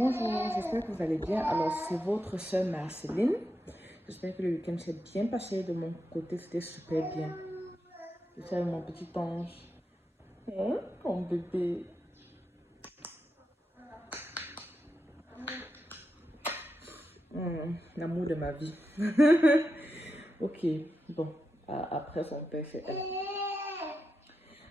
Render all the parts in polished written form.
Bonjour, j'espère que vous allez bien. Alors, c'est votre soeur Marceline. J'espère que le week-end s'est bien passé de mon côté. C'était super bien. Je suis avec mon petit ange. Mon bébé. L'amour de ma vie. Ok, bon. Après son père, c'est elle.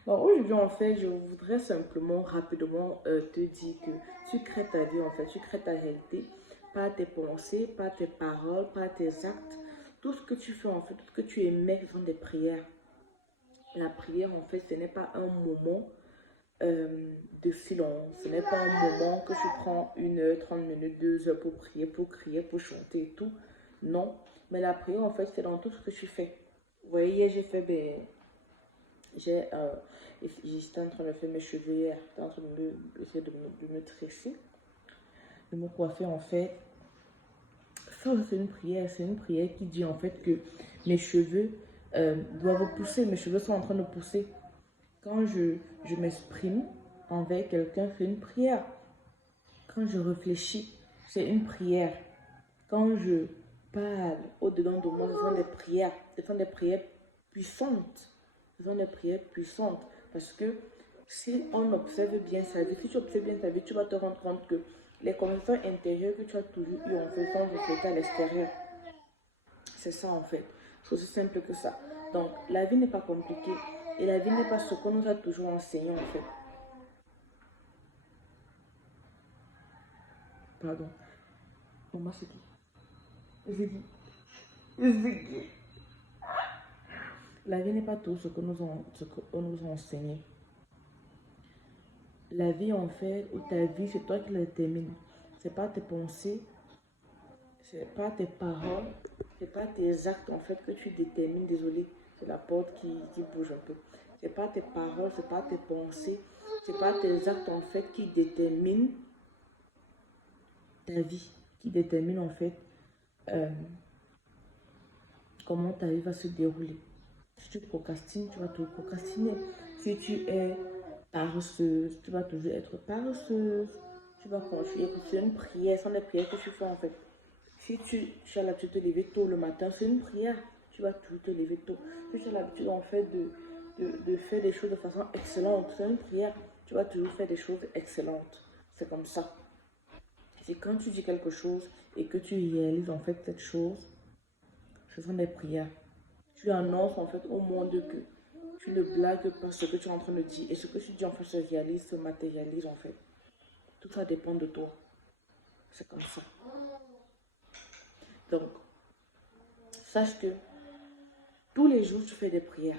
Bon, aujourd'hui, en fait, je voudrais simplement, rapidement, te dire que tu crées ta vie, en fait. Tu crées ta réalité par tes pensées, par tes paroles, par tes actes. Tout ce que tu fais, en fait, tout ce que tu émets sont des prières. La prière, en fait, ce n'est pas un moment de silence. Ce n'est pas un moment que tu prends 1 heure, 30 minutes, 2 heures pour prier, pour crier, pour chanter et tout. Non. Mais la prière, en fait, c'est dans tout ce que tu fais. Vous voyez, hier, j'ai fait, j'étais en train de faire mes cheveux hier. J'étais en train essayer de me tresser, de me coiffer, en fait. Ça, c'est une prière. C'est une prière qui dit, en fait, que mes cheveux doivent pousser. Mes cheveux sont en train de pousser. Quand je m'exprime envers quelqu'un, c'est une prière. Quand je réfléchis, c'est une prière. Quand je parle au-dedans de moi, ce sont des prières. Ce sont des prières puissantes. Ce sont des prières puissantes. Parce que si on observe bien sa vie, si tu observes bien ta vie, tu vas te rendre compte que les conversations intérieures que tu as toujours eues, en fait, sont reflétées à l'extérieur. C'est ça, en fait. C'est aussi simple que ça. Donc, la vie n'est pas compliquée. Et la vie n'est pas ce qu'on nous a toujours enseigné, en fait. Pardon. Maman, c'est qui? C'est qui? C'est qui? La vie n'est pas tout ce qu'on nous a enseigné. La vie, en fait, ou ta vie, c'est toi qui la détermine. C'est pas tes pensées, c'est pas tes paroles, c'est pas tes actes, en fait, que tu détermines. Désolé, c'est la porte qui bouge un peu. C'est pas tes paroles, c'est pas tes pensées, c'est pas tes actes, en fait, qui déterminent ta vie, qui déterminent, en fait, comment ta vie va se dérouler. Si tu procrastines, tu vas toujours procrastiner. Si tu es paresseuse, tu vas toujours être paresseuse. Tu vas continuer. C'est une prière, ce sont des prières que tu fais, en fait. Si tu as l'habitude de te lever tôt le matin, c'est une prière. Tu vas toujours te lever tôt. Si tu as l'habitude, en fait, de faire des choses de façon excellente, c'est une prière. Tu vas toujours faire des choses excellentes. C'est comme ça. C'est quand tu dis quelque chose et que tu réalises, en fait, cette chose, ce sont des prières. Tu annonces, en fait, au monde que tu ne blagues pas ce que tu es en train de dire. Et ce que tu dis, en fait, se réalise, se matérialise, en fait. Tout ça dépend de toi. C'est comme ça. Donc, sache que tous les jours, tu fais des prières.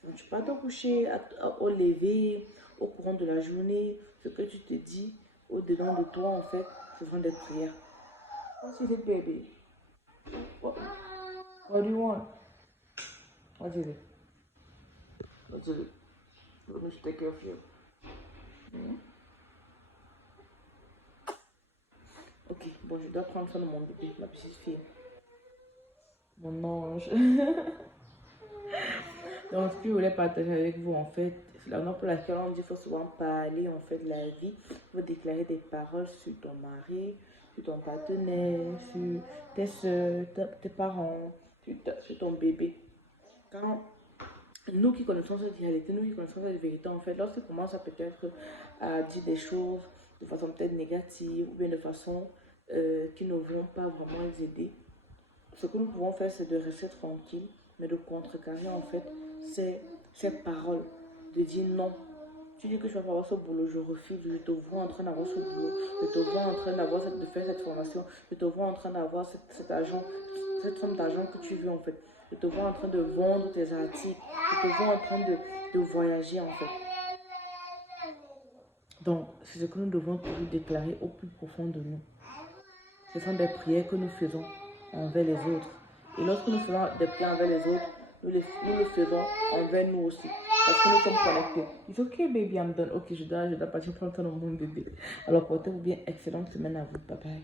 Quand tu pars te coucher, au lever, au courant de la journée, ce que tu te dis au-dedans de toi, en fait, ce sont des prières. What's it, baby? What do you want? What is it? What is it? Let me take care of you. Ok, bon, je dois prendre soin de mon bébé, ma petite fille. Mon ange. Donc, ce que je voulais partager avec vous, en fait, c'est la raison pour laquelle on dit qu'il faut souvent parler, en fait, de la vie. Il faut déclarer des paroles sur ton mari, sur ton partenaire, sur tes soeurs, tes parents, sur ton bébé. Quand nous qui connaissons cette réalité, nous qui connaissons cette vérité, en fait, lorsqu'on commence à peut-être à dire des choses de façon peut-être négative ou bien de façon qui ne vont pas vraiment les aider, ce que nous pouvons faire, c'est de rester tranquille, mais de contrecarrer, en fait, ces paroles, de dire non. Tu dis que je ne vais pas avoir ce boulot, je refuse, je te vois en train d'avoir ce boulot, je te vois en train de faire cette formation, je te vois en train d'avoir cet argent, cette somme d'argent que tu veux, en fait. Je te vois en train de vendre tes articles, je te vois en train de voyager, en fait. Donc, c'est ce que nous devons toujours déclarer au plus profond de nous. Ce sont des prières que nous faisons envers les autres. Et lorsque nous faisons des prières envers les autres, nous le faisons envers nous aussi. Parce que nous sommes connectés. It's okay, baby, I'm done. Ok, je dois partir prendre soin de mon bébé. Alors, portez-vous bien. Excellente semaine à vous. Bye bye.